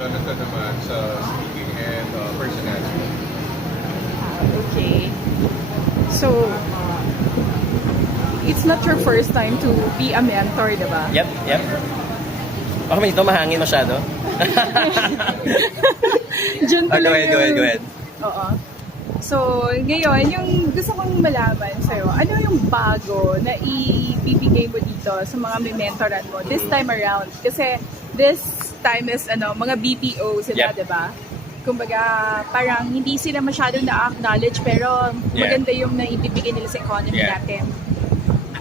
Jonathan naman sa speaking and personality. Okay. So, it's not your first time to be a mentor, diba? Yep, yep. Baka may ito mahangin masyado. Diyan Go pala ahead, go ahead. Oo. So, ngayon, yung gusto kong malaman sa'yo, ano yung bago na ibibigay mo dito sa mga may mentoran mo this time around? Kasi this time is mga BPO sila, Yep. diba? Kumbaga, parang hindi sila masyadong na-acknowledge pero maganda yung naibibigay nila sa economy Yeah. natin.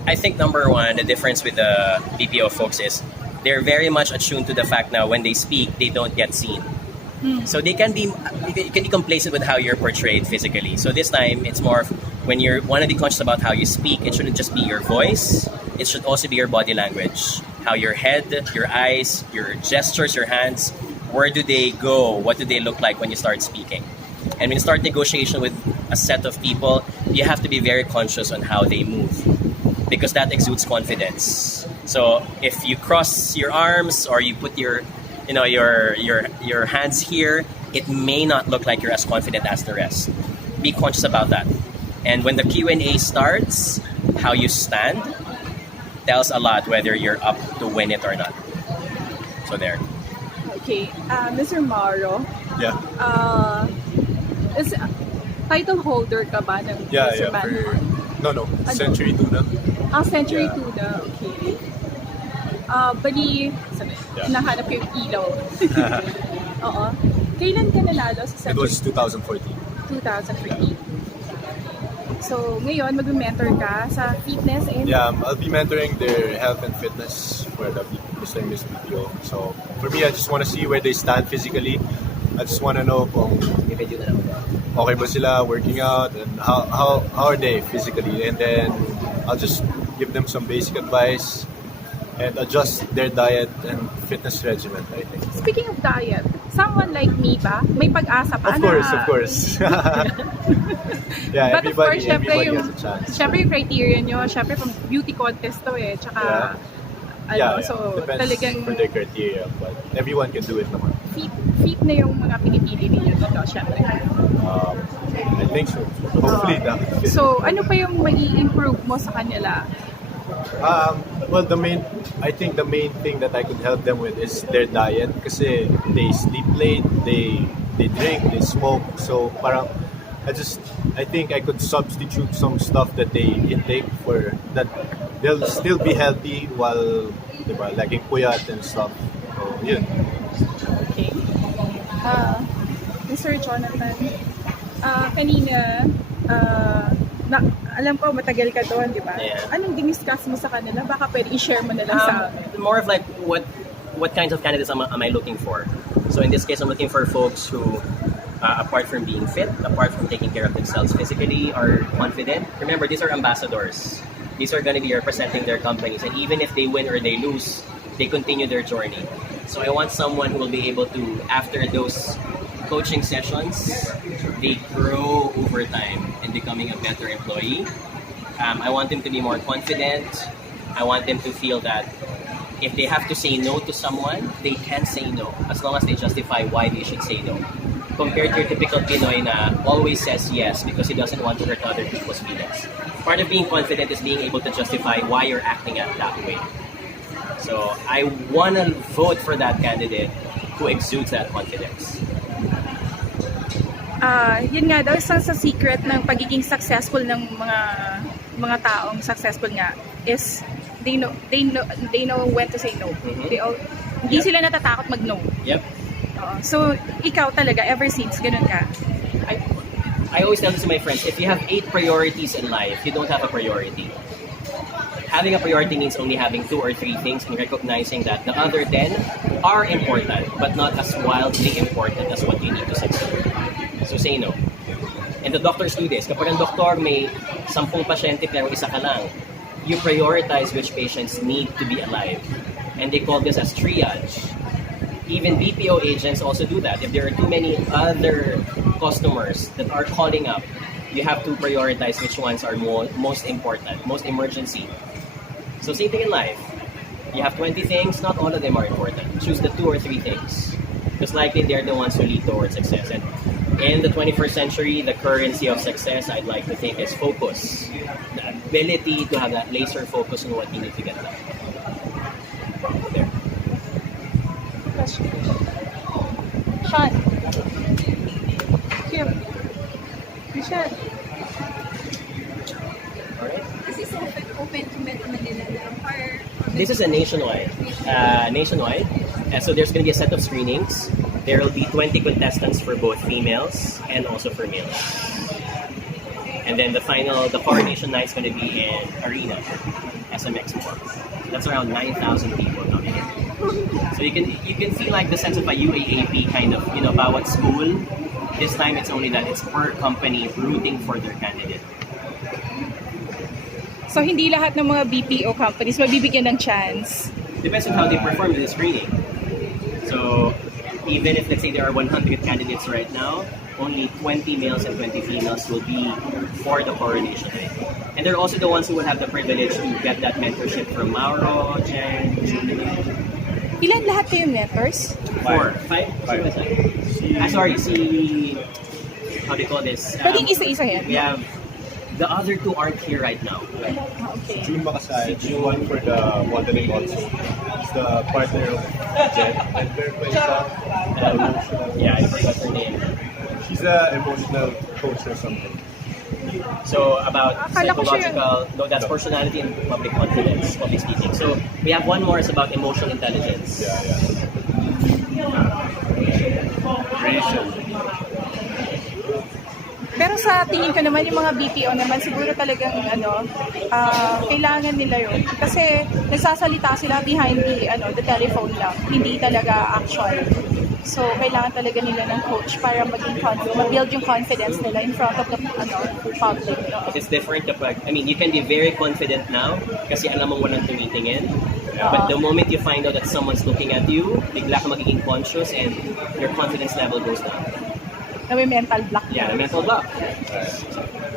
I think number one, the difference with the BPO folks is they're very much attuned to the fact now when they speak, they don't get seen. So they can be complacent with how you're portrayed physically. So this time, it's more of when you want to be conscious about how you speak, it shouldn't just be your voice. It should also be your body language. How your head, your eyes, your gestures, your hands, where do they go? What do they look like when you start speaking? And when you start negotiation with a set of people, you have to be very conscious on how they move because that exudes confidence. So if you cross your arms or you put your hands here, it may not look like you're as confident as the rest. Be conscious about that. And when the Q&A starts, how you stand tells a lot whether you're up to win it or not. So there. Okay. Mr. Mauro, Yeah. is title holder ka ba ng Yeah, Mr. yeah. Man? No. Century Tuna. Century Yeah. Tuna. Okay. Bali, Yeah. nahanap ko yung ilaw. Oo. Kailan ka nanalo sa It Century? was 2014. 2014. So, ngayon, mag-mentor ka sa fitness and Yeah, I'll be mentoring their health and fitness for the Mr. and Miss BPO. So for me, I just want to see where they stand physically. I just want to know kung okay ba sila working out and how are they physically, and then I'll just give them some basic advice and adjust their diet and fitness regimen, I think. speaking of diet, someone like me ba? May pag-asa pa Of course, na... of course. Yeah, But of course, everybody has a chance. syempre yung criteria nyo, syempre pang beauty contest to eh. Tsaka, so Depends talagang for their criteria, but everyone can do it naman. fit na yung mga pinipili ninyo dito, syempre. I think so. Hopefully, that. So, ano pa yung mai-improve mo sa kanila? Well, I think the main thing that I could help them with is their diet kasi they sleep late, they drink, they smoke. So parang I think I could substitute some stuff that they intake for that they'll still be healthy while diba, laging puyat and stuff. So, yun. Okay. Mr. Jonathan, kanina, alam ko matagal ka doon, di ba? Yeah. Anong diniscuss mo sa kanila? Baka pwede i-share mo na lang sa amin. More of like what kinds of candidates am I looking for? So in this case, I'm looking for folks who, apart from being fit, apart from taking care of themselves physically, are confident. Remember, these are ambassadors. These are going to be representing their companies, and even if they win or they lose, they continue their journey. So I want someone who will be able to, after those coaching sessions, they grow over time in becoming a better employee. I want them to be more confident. I want them to feel that if they have to say no to someone, they can say no as long as they justify why they should say no. Compared to your typical Pinoy na always says yes because he doesn't want to hurt other people's feelings. Part of being confident is being able to justify why you're acting out that way. So I want to vote for that candidate who exudes that confidence. Yun nga daw, isa sa secret ng pagiging successful ng mga taong successful nga is they know when to say no. Hindi Yep. sila natatakot mag-no. Yep. So, ikaw talaga, ever since, ganun ka. I always tell this to my friends, if you have 8 priorities in life, you don't have a priority. Having a priority means only having 2 or 3 things and recognizing that the other 10 are important, but not as wildly important as what you need to succeed. So say no. And the doctors do this. Kapag ang doktor may 10 pasyente pero isa ka lang, you prioritize which patients need to be alive. And they call this as triage. Even BPO agents also do that. If there are too many other customers that are calling up, you have to prioritize which ones are most important, most emergency. So same thing in life. You have 20 things, not all of them are important. Choose the 2 or 3 things. Because likely they're the ones who lead towards success. And in the 21st century, the currency of success, I'd like to think, is focus. The ability to have that laser focus on what you need to get done. There. Question. Sean. Kim. Michelle. Alright. Is this open to Metro Manila lang or This is a nationwide. So there's going to be a set of screenings. There will be 20 contestants for both females and also for males. And then the coronation night is going to be in Arena, SMX Mall. That's around 9,000 people coming in. So you can feel like the sense of a UAAP kind of, bawat school. This time it's only that it's per company rooting for their candidate. So, hindi lahat ng mga BPO companies mabibigyan ng chance. Depends on how they perform in the screening. So, even if let's say there are 100 candidates right now, only 20 males and 20 females will be for the coronation night. And they're also the ones who will have the privilege to get that mentorship from Mauro, Chen, Ilan lahat kayong mentors? 4, 5. Sorry, how do you call this? Pwedeng isa-isa yan. We have the other 2 aren't here right now. Okay. June Makasay, she's one for the modeling also. She's the partner of Jen. And there pa isa, Yeah, I forgot her name. she's an emotional coach or something. So about Akala ko siya psychological, no, that's personality and public confidence, public speaking. So we have one more is about emotional intelligence. Creation. Pero sa tingin ko naman, yung mga BPO naman, siguro talagang kailangan nila yun. Kasi nagsasalita sila behind the telephone lang. Hindi talaga actual. So, kailangan talaga nila ng coach para mag-build yung confidence nila in front of the public. It's different kapag, you can be very confident now kasi alam mong walang tumitingin. But the moment you find out that someone's looking at you, bigla ka magiging conscious and your confidence level goes down. Na may mental block. Yeah, the mental block.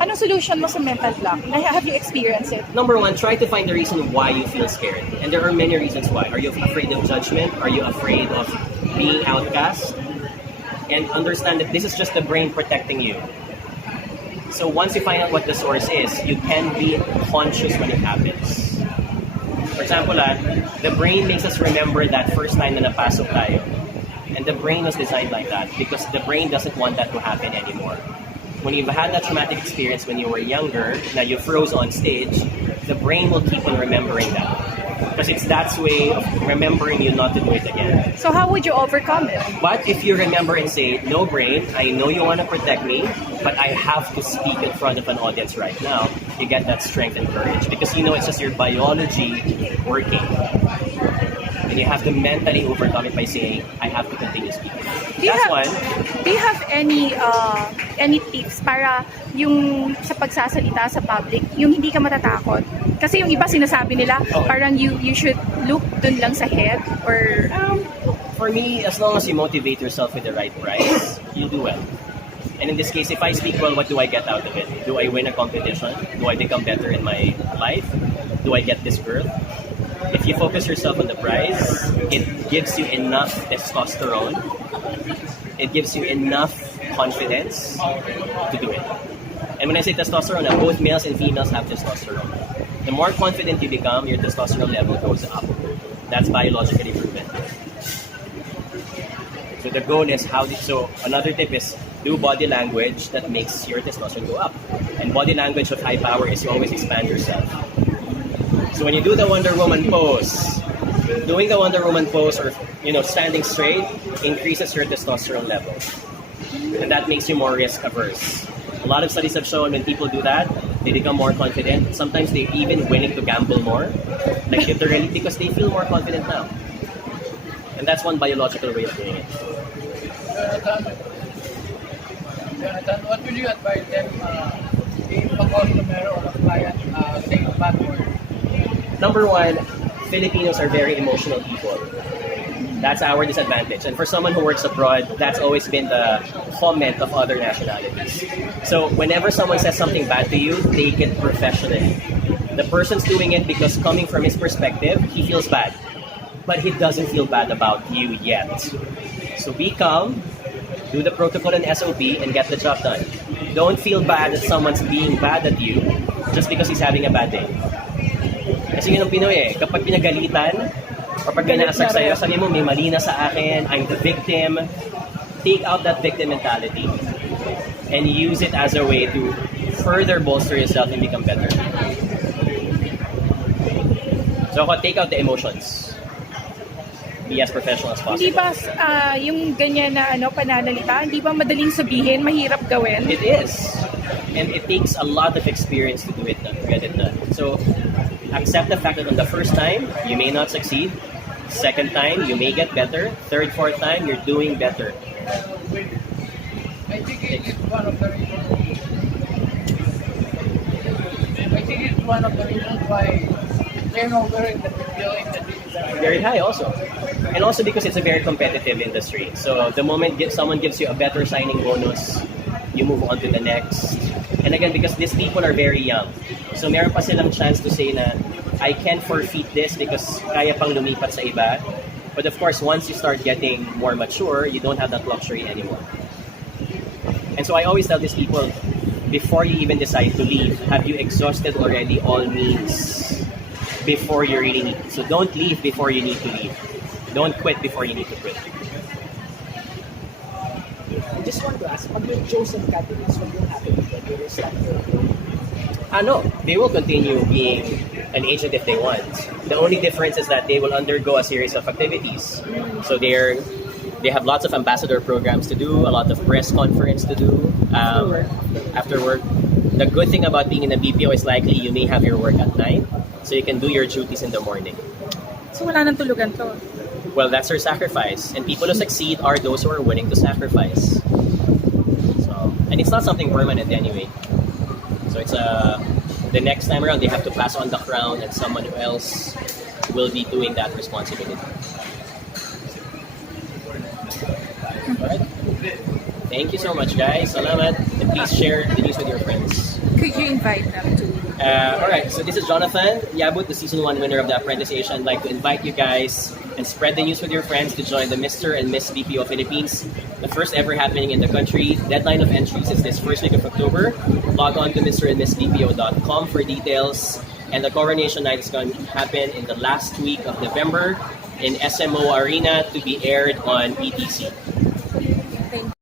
Anong solution mo sa mental block? Have you experienced it? Number 1, try to find the reason why you feel scared. And there are many reasons why. Are you afraid of judgment? Are you afraid of being outcast? And understand that this is just the brain protecting you. So once you find out what the source is, you can be conscious when it happens. For example, the brain makes us remember that first time na napasok tayo. And the brain was designed like that because the brain doesn't want that to happen anymore. When you've had that traumatic experience when you were younger, now you froze on stage, the brain will keep on remembering that. Because it's that way of remembering you not to do it again. So how would you overcome it? But if you remember and say, no brain, I know you want to protect me, but I have to speak in front of an audience right now, you get that strength and courage. Because it's just your biology working. And you have to mentally overcome it by saying, I have to continue speaking. Do you have any tips para yung sa pagsasalita sa public, yung hindi ka matatakot? Kasi yung iba sinasabi nila, parang you should look dun lang sa head or... For me, as long as you motivate yourself with the right price, you'll do well. And in this case, if I speak well, what do I get out of it? Do I win a competition? Do I become better in my life? Do I get this girl? If you focus yourself on the prize, it gives you enough testosterone. It gives you enough confidence to do it. And when I say testosterone, both males and females have testosterone. The more confident you become, your testosterone level goes up. That's biologically proven. So the goal is so another tip is do body language that makes your testosterone go up. And body language of high power is you always expand yourself. So when you do the Wonder Woman pose, doing the Wonder Woman pose or standing straight increases your testosterone level. And that makes you more risk averse. A lot of studies have shown when people do that, they become more confident. Sometimes they're even willing to gamble more, like literally, because they feel more confident now. And that's one biological way of doing it. Jonathan, what would you advise them if a customer or a client saying a bad word? Number 1, Filipinos are very emotional people. That's our disadvantage. And for someone who works abroad, that's always been the comment of other nationalities. So whenever someone says something bad to you, take it professionally. The person's doing it because coming from his perspective, he feels bad. But he doesn't feel bad about you yet. So be calm, do the protocol and SOP, and get the job done. Don't feel bad that someone's being bad at you just because he's having a bad day. Kasi yun ang Pinoy eh. Kapag pinagalitan, or pag ginaasag sa'yo, sabi mo, may mali na sa akin, I'm the victim. Take out that victim mentality and use it as a way to further bolster yourself and become better. So ako, take out the emotions. Be as professional as Hindi possible. ba yung ganyan na pananalita, hindi ba madaling sabihin, mahirap gawin? It is. And it takes a lot of experience to do it, to get it done. So accept the fact that on the first time, you may not succeed. Second time, you may get better. Third, fourth time, you're doing better. I think it's one of the reasons. I think it's one of the reasons why turnover in the BPO industry is Very high also. And also because it's a very competitive industry. So the moment someone gives you a better signing bonus, you move on to the next. And again, because these people are very young. So meron pa silang chance to say na, I can forfeit this because kaya pang lumipat sa iba. But of course, once you start getting more mature, you don't have that luxury anymore. And so I always tell these people, before you even decide to leave, have you exhausted already all means before you really need? So don't leave before you need to leave. Don't quit before you need to quit. I just want to ask, pag yung chosen candidates, what will happen to them? They will stop working. No, they will continue being an agent if they want. The only difference is that they will undergo a series of activities. So they have lots of ambassador programs to do, a lot of press conference to do after work. The good thing about being in a BPO is likely you may have your work at night, so you can do your duties in the morning. So wala nang tulugan to. Well, that's her sacrifice. And people who succeed are those who are willing to sacrifice. So, and it's not something permanent anyway. So it's the next time around, they have to pass on the crown and someone else will be doing that responsibility. Alright. Thank you so much, guys. Salamat. And please share the news with your friends. Could you invite them to? Alright, so this is Jonathan Yabut, the Season 1 winner of the Apprentice Asia. I'd like to invite you guys and spread the news with your friends to join the Mr. and Miss BPO Philippines, the first ever happening in the country. Deadline of entries is this first week of October. Log on to mrandmissbpo.com for details. And the coronation night is going to happen in the last week of November in SMO Arena to be aired on ETC.